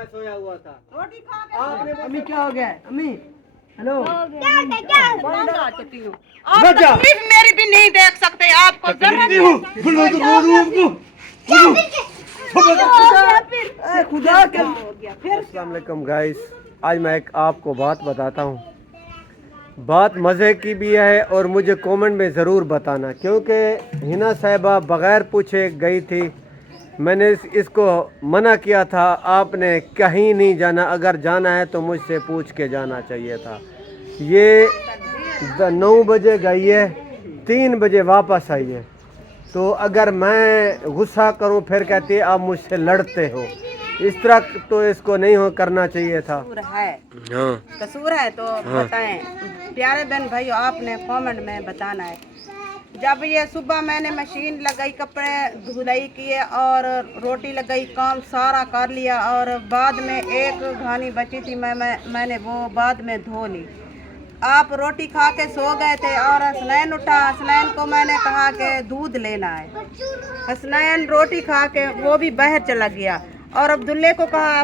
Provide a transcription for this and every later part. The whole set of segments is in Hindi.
समय सोया हुआ था। रोटी खा के आपने अम्मी क्या हो गया अम्मी? हेलो आप तकलीफ मेरी भी नहीं देख सकते आपको खुदा के अस्सलाम वालेकुम गाइस, आज मैं आपको बात बताता हूँ। बात मज़े की भी है और मुझे कमेंट में ज़रूर बताना, क्योंकि हिना साहिबा बग़ैर पूछे गई थी। मैंने इसको मना किया था, आपने कहीं नहीं जाना, अगर जाना है तो मुझसे पूछ के जाना चाहिए था। ये 9 बजे गई है, 3 बजे वापस आई है। तो अगर मैं गुस्सा करूं फिर कहती है आप मुझसे लड़ते हो। इस तरह तो इसको नहीं हो करना चाहिए था। कसूर है, हाँ कसूर है तो बताएं प्यारे बहन भाइयों, आपने कमेंट में बताना है। जब ये सुबह मैंने मशीन लगाई, कपड़े धुलाई किए और रोटी लगाई, काम सारा कर लिया और बाद में एक घानी बची थी, मैंने वो बाद में धो ली। आप रोटी खा के सो गए थे और हसनैन उठा। हसनैन को मैंने कहा कि दूध लेना है। हसनैन रोटी खा के वो भी बाहर चला गया और अब्दुल्ले को कहा,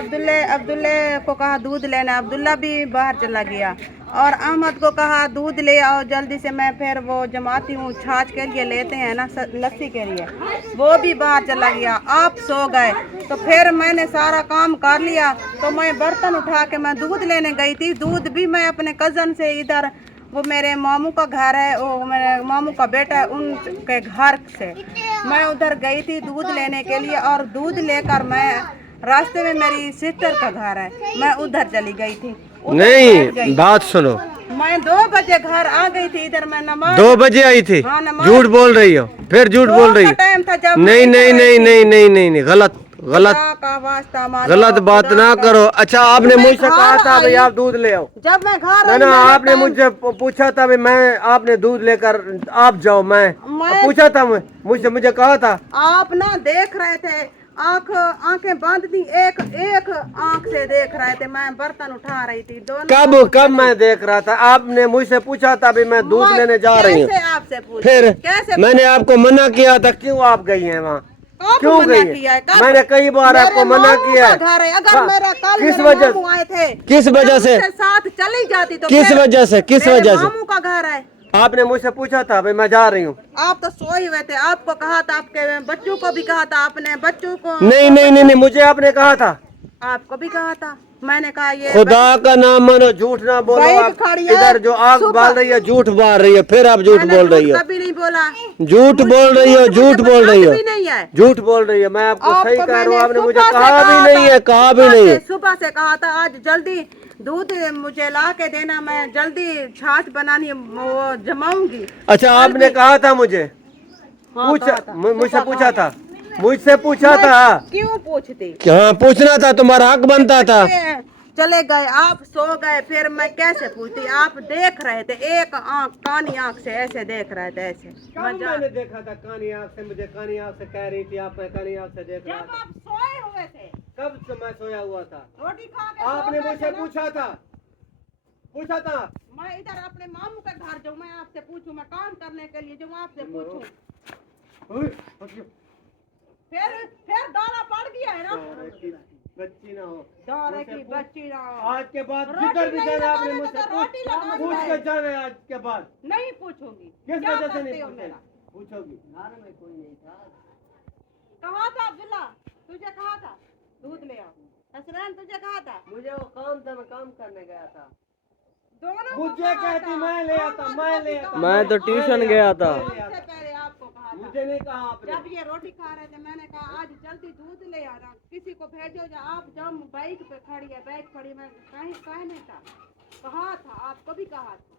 अब्दुल्ले को कहा दूध लेना, अब्दुल्ला भी बाहर चला गया और अहमद को कहा दूध ले आओ जल्दी से। मैं फिर वो जमाती हूँ, छाछ के लिए लेते हैं ना, लस्सी के लिए, वो भी बाहर चला गया। आप सो गए तो फिर मैंने सारा काम कर लिया। तो मैं बर्तन उठा के मैं दूध लेने गई थी। दूध भी मैं अपने कज़न से, इधर वो मेरे मामू का घर है, वो मेरे मामू का बेटा है, उनके घर से मैं उधर गई थी दूध लेने के लिए। और दूध लेकर मैं रास्ते में मेरी सिस्टर का घर है, मैं उधर चली गई थी। नहीं, बात सुनो, मैं 2 बजे घर आ गई थी। इधर मैं नमाज 2 बजे आई थी। हाँ, नमाज झूठ बोल रही हो, फिर झूठ बोल रही हो। टाइम था जब नहीं नहीं नहीं नहीं नहीं नहीं नहीं, गलत गलत का वास्ता मानो, गलत बात ना करो। अच्छा, आपने मैं मुझसे कहा घर था भाई आई। आप दूध ले आओ। जब मैं घर ना आई, ना, मेरा आपने टाइम- मुझसे पूछा था भाई, मैं आपने दूध लेकर आप जाओ। मैं पूछा था, मुझे कहा था। आप ना देख रहे थे, आंखें बंद थी, एक एक आंख से देख रहे थे। मैं बर्तन उठा रही थी, दोनों कब मैं देख रहा था? आपने मुझसे पूछा था भाई मैं दूध लेने जा रही हूँ। कैसे आपसे पूछ, फिर कैसे मैंने आपको मना किया था, क्यों आप गई हैं वहाँ? कब क्यों मना गई किया है? है? मैंने कई बार आपको मना किया है। घर है, अगर मेरा कल किस मेरे वजह मामू आए थे, किस वजह से मैं उनके साथ चली जाती तो किस फिर वजह से मेरे मामू का घर है। आपने मुझसे पूछा था भाई मैं जा रही हूँ? आप तो सोए हुए थे। आपको कहा था, आपके बच्चों को भी कहा था, आपने बच्चों को नहीं नहीं नहीं नहीं, मुझे आपने कहा था। आपको भी कहा था। मैंने कहा ये खुदा का नाम मानो, झूठ ना बोलो। बाइक आप खड़ी है, इधर जो आग सुबह- बाल रही है झूठ बाल रही है, फिर आप झूठ मैंने बोल रही हो। कभी नहीं बोला। झूठ बोल रही हो, झूठ बोल रही हो, भी नहीं है। झूठ बोल रही है। मैं आपको सही आपको कह रहा हूँ, आपने मुझे सुबह से कहा भी नहीं था, है, कहा भी नहीं है। सुबह से कहा था आज जल्दी दूध मुझे ला के देना, मैं जल्दी छाछ बनानी वो जमाऊंगी। अच्छा, आपने कहा था मुझे, मुझसे पूछा था, मुझसे पूछा था। क्यों पूछती? हाँ, पूछना था, तुम्हारा हक बनता था। चले गए, आप सो गए, फिर मैं कैसे पूछती? आप देख रहे थे, एक आंख कानी आंख से ऐसे देख रहे थे, ऐसे। मैंने देखा था कानी आंख से, मुझे कानी आंख से कह रही थी आप, मैं कानी आंख से देख रहा जब था। आप सोए हुए थे, कब समय सोया हुआ था? रोटी खा के आपने सो गए मुझसे थे ना? पूछा था, पूछा था। मैं इधर अपने मामू के घर जाऊँ, मैं आपसे पूछूं, मैं काम करने के लिए जो आपसे पूछूं, फिर दाना पड़ गया है ना। बच्ची ना हो, दारे की बच्ची ना हो। आज के बाद रोटी जिधर भी नहीं जाना आपने लगाने मुझसे तो रोटी लगा पूछ दो। के जाना है। आज के बाद नहीं पूछूंगी। किस क्या वजह से करते नहीं हो मेरा? पूछोगी? घर में कोई नहीं था। कहा था अब्दुल्ला, तुझे कहा था दूध ले आओ। हसनैन तुझे कहा था। मुझे वो काम था, मैं काम करने गया था। दोनों मुझे कहती मैं ले आता, मैं ले आता। मैं तो ट्यूशन गया था। सबसे पहले आपको कहा था। मुझे नहीं कहा आपने। जब ये रोटी खा रहे थे, मैंने कहा आज जल्दी दूध ले आना, किसी को भेजो। आप जब बाइक पे खड़ी है, बैग खड़ी, मैं कहीं कहने था, कहा था, आपको भी कहा था,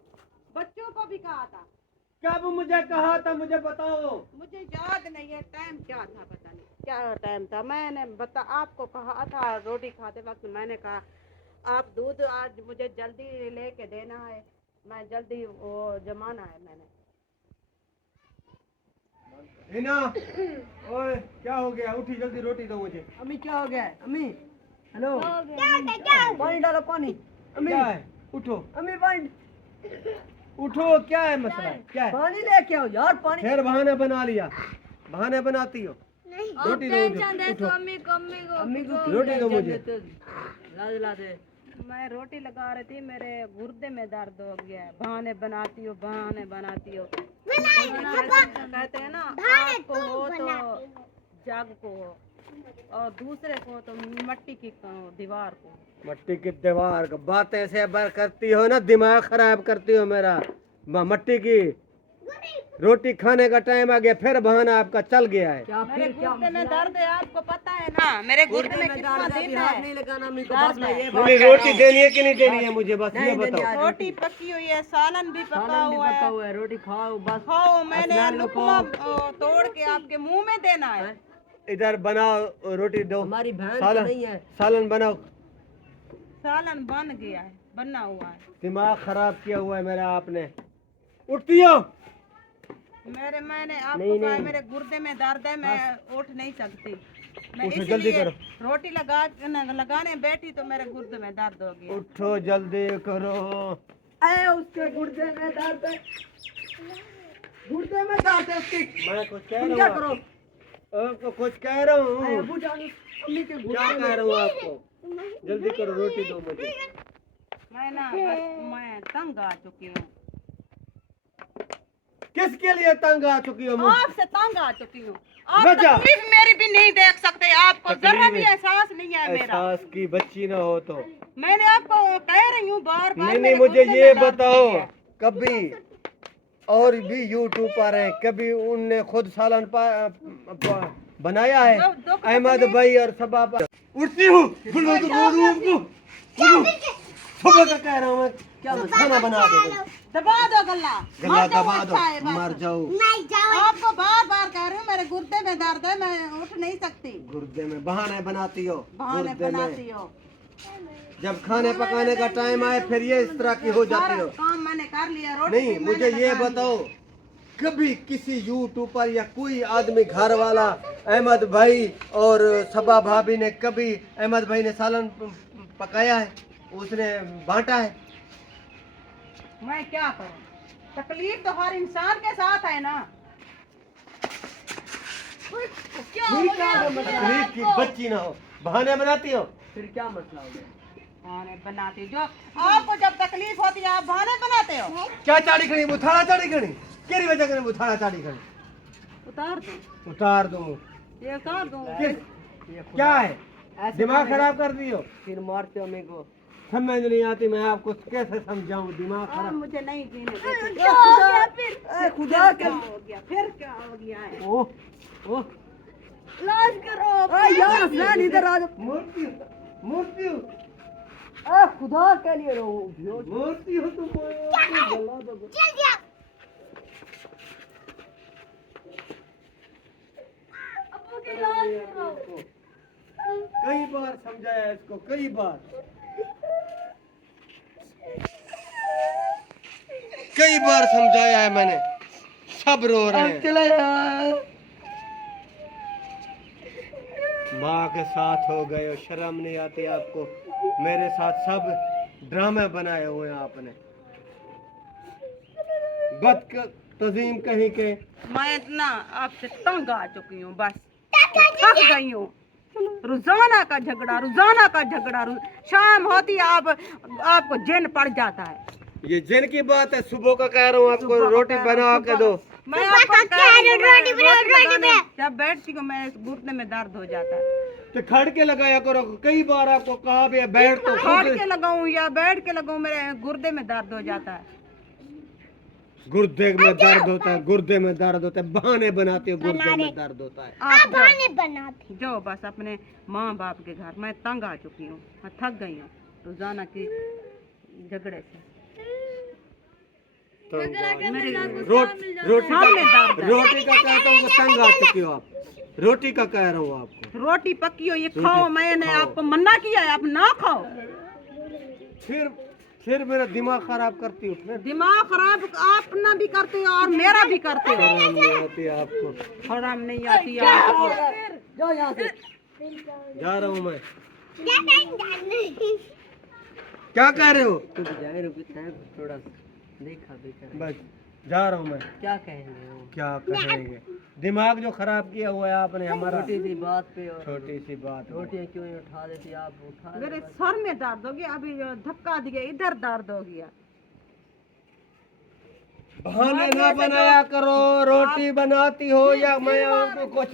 बच्चों को भी कहा था। कब मुझे कहा था, मुझे बताओ। मुझे याद नहीं है टाइम क्या था, पता नहीं क्या टाइम था। मैंने आपको कहा था रोटी खाते वक्त, मैंने कहा आप दूध आज मुझे जल्दी लेके देना है, मैं जल्दी वो जमाना है। मैंने हिना, ओए क्या हो गया? उठी जल्दी, रोटी दो मुझे। अम्मी क्या हो गया अम्मी? हेलो पानी डालो पानी। अम्मी क्या है? उठो, अम्मी पानी उठो, क्या है मसला है? क्या है? पानी लेके आओ यार, पानी। फिर बहाना बना लिया, बहाने बनाती हो। रोटी दो मुझे, उठो। अम्मी को रोटी दो मुझे। लाद ला दे। मैं रोटी लगा रही थी, मेरे गुर्दे में दर्द हो गया है। बहाने बनाती हो, बहाने बनाती हो। कहते हैं ना, आपको हो तो जग को हो, और दूसरे को तो मिट्टी की दीवार को। मट्टी की दीवार का बातें ऐसे बार करती हो ना, दिमाग खराब करती हो मेरा। मट्टी की रोटी खाने का टाइम आ गया, फिर बहाना आपका चल गया है। क्या मेरे फिर क्या गुर्दे में दर्द है, आपको पता है ना। मेरे गुर्दे में कितना दिन हाथ है। नहीं लगाना अम्मी को, बस मैं ये मम्मी रोटी देनी है कि नहीं देनी है मुझे, बस ये नहीं देनी बताओ। आज। रोटी पकी हुई है, सालन भी पका सालन भी हुआ पका है। हुआ है, रोटी खाओ बस। खाओ, मैंने स्नान लुकमा को तोड़ के आपके मुंह में देना है। इधर बनाओ रोटी दो। हमारी बहन तो सालन नहीं है। सालन बनाओ। सालन बन गया है, बना हुआ है। दिमाग खराब किया हुआ है मेरा आपने। उठती हो? मैंने आपको नहीं, कहा नहीं। मेरे गुर्दे में दर्द है, मैं उठ नहीं सकती। मैं उठो, जल्दी इसलिए करो। रोटी लगाने बैठी तो मेरे गुर्दे में दर्द हो गया। उठो जल्दी करो। अरे उसके गुर्दे में दर्द है, गुर्दे में दर्द है उसके। मैं कुछ कह तुम रहा क्या हूँ करो? आपको, कुछ कह रहा अरे हूँ। अबू जान अम्मी के क्या गुर्दे कह में। रहा हूँ आपको? जल्दी करो, रोटी दो मुझे। मैं तंग आ चुकी हूँ, किसके लिए तंग आ चुकी हो मुझ? आपसे तंग आ चुकी हूँ। आप वजह? तकलीफ मेरी भी नहीं देख सकते, आपको तकलीफ जरा भी है। एहसास नहीं है मेरा। एहसास की बच्ची ना हो तो। मैंने आपको कह रही हूँ बार बार। नहीं, मेरे मुझे गुर्दे ये में दर्द बताओ, हो गया है। कभी और भी यूट्यूब पर है, कभी उनने खुद सालन बनाया है? दुख अहमद तकलीफ- भाई और सबा पर उठती हूँ। सुबह का कह रहा हूँ मैं, क्या खाना बना दो। दबा दो गला, गला मर जाओ, दबा दो, अच्छा है बस। मर जाओ। आपको बार बार कह रही हूँ मेरे गुर्दे में दर्द है, मैं उठ नहीं सकती। गुर्दे में बहाने बनाती हो। बहाने गुर्दे में बनाती हो। जब खाने पकाने का टाइम आए फिर ये इस तरह की हो जाती सारा हो। काम मैंने कर लिया, रोटी नहीं, भी मुझे मैंने ये लगा ली। बताओ, कभी किसी यूट्यूब पर या कोई आदमी घर वाला अहमद भाई और सबा भाभी ने कभी अहमद भाई ने सालन पकाया है, उसने बांटा है? मैं क्या करूं? तकलीफ तो हर इंसान के साथ है ना। क्या हो गया? तकलीफ की बच्ची ना हो, बहाने बनाती हो। फिर क्या मसला हो गया? बहाने बनाती जो आपको जब तकलीफ होती है आप बहाने बनाते हो। क्या चाड़ी खड़ी, बुथाड़ा चाड़ी खड़ी, केरी वजह करे बुथाड़ा चाड़ी खड़ी? उतार दो, उतार दो। ये उतार दो। क्या है, ऐसे दिमाग करने खराब कर दियो? फिर मारते हो अम्मी को। समझ नहीं आती, मैं आपको कैसे समझाऊं? दिमाग अब खराब। मुझे नहीं जीने देते। क्या हो गया फिर? खुदा क्या के हो गया? फिर क्या हो गया है? ओह ओह, इलाज करो। यार अफनान इधर आ जाओ। मूर्ति मूर्ति खुदा के लिए रो। मूर्ति हो तुम। कई बार समझाया इसको, कई बार समझाया है मैंने, सब रो रहे हैं। चले यार। माँ के साथ हो गए, शर्म नहीं आती आपको? मेरे साथ सब ड्रामे बनाए हुए हैं आपने, बद तजीम कहीं के। मैं इतना आपसे तंग आ चुकी हूँ, बस थक गई हूँ। रोजाना का झगड़ा, रोजाना का झगड़ा। शाम होती है आपको जिन पड़ जाता है। ये जिन की बात है, सुबह का कह रहा हूँ आपको रोटी बना के दो। मैं आपको कह रही हूँ, मैं रोटी लगाने जब बैठती हूँ मैं घुटने में दर्द हो जाता है। तो खड़ के लगाया करो, कई बार आपको कहा भी है बैठ तो खड़ के लगाऊं या बैठ के लगाऊं, मेरे गुर्दे में दर्द हो जाता है। गुर्दे में दर्द होता है, गुर्दे में दर्द होता है, बहाने बनाते हो, गुर्दे में दर्द होता है। आप जाओ बस अपने माँ बाप के घर। मैं तंग आ चुकी हूँ, मैं थक गई हूँ रोजाना की झगड़े से। तो मेरे रोटी का कहता हूँ, तंग आ चुकी हो आप। रोटी का कह रहा हूँ आपको। रोटी पकी हो ये खाओ, मैंने आपको मना किया है, आप ना खाओ। फिर मेरा दिमाग खराब करती हो। फिर दिमाग खराब आप अपना भी करते हो और मेरा भी करते हो। शर्म नहीं आती आपको? हराम नहीं आती है आपको। जाओ यहाँ से। जा रहा हूँ मैं। क्या कह रहे हो? रुक जाए, रुक जाए थोड़ा सा। देखा बस जा रहा हूँ मैं। क्या कहेंगे वो? क्या कहेंगे, दिमाग जो खराब किया हुआ है आपने हमारा। छोटी सी बात पे और छोटी सी बात। रोटियां क्यों नहीं उठा देती आप? उठा मेरे सर में दर्द हो गया, अभी धक्का दिया इधर दर्द हो गया। बहाने ना बनाया करो, रोटी बनाती हो या मैं आपको कुछ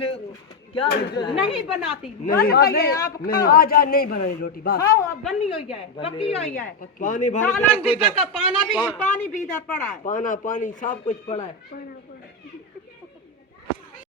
क्या मतलब है? नहीं बनाती, नहीं, बन आज गई है, नहीं, आप नहीं। खाओ। आज आज नहीं बनानी रोटी बात। खाओ, अब बनी हुई है, पकी हुई है। पानी भर सालन के भी पका, पानी भी इधर पड़ा है। पानी सब कुछ पड़ा है।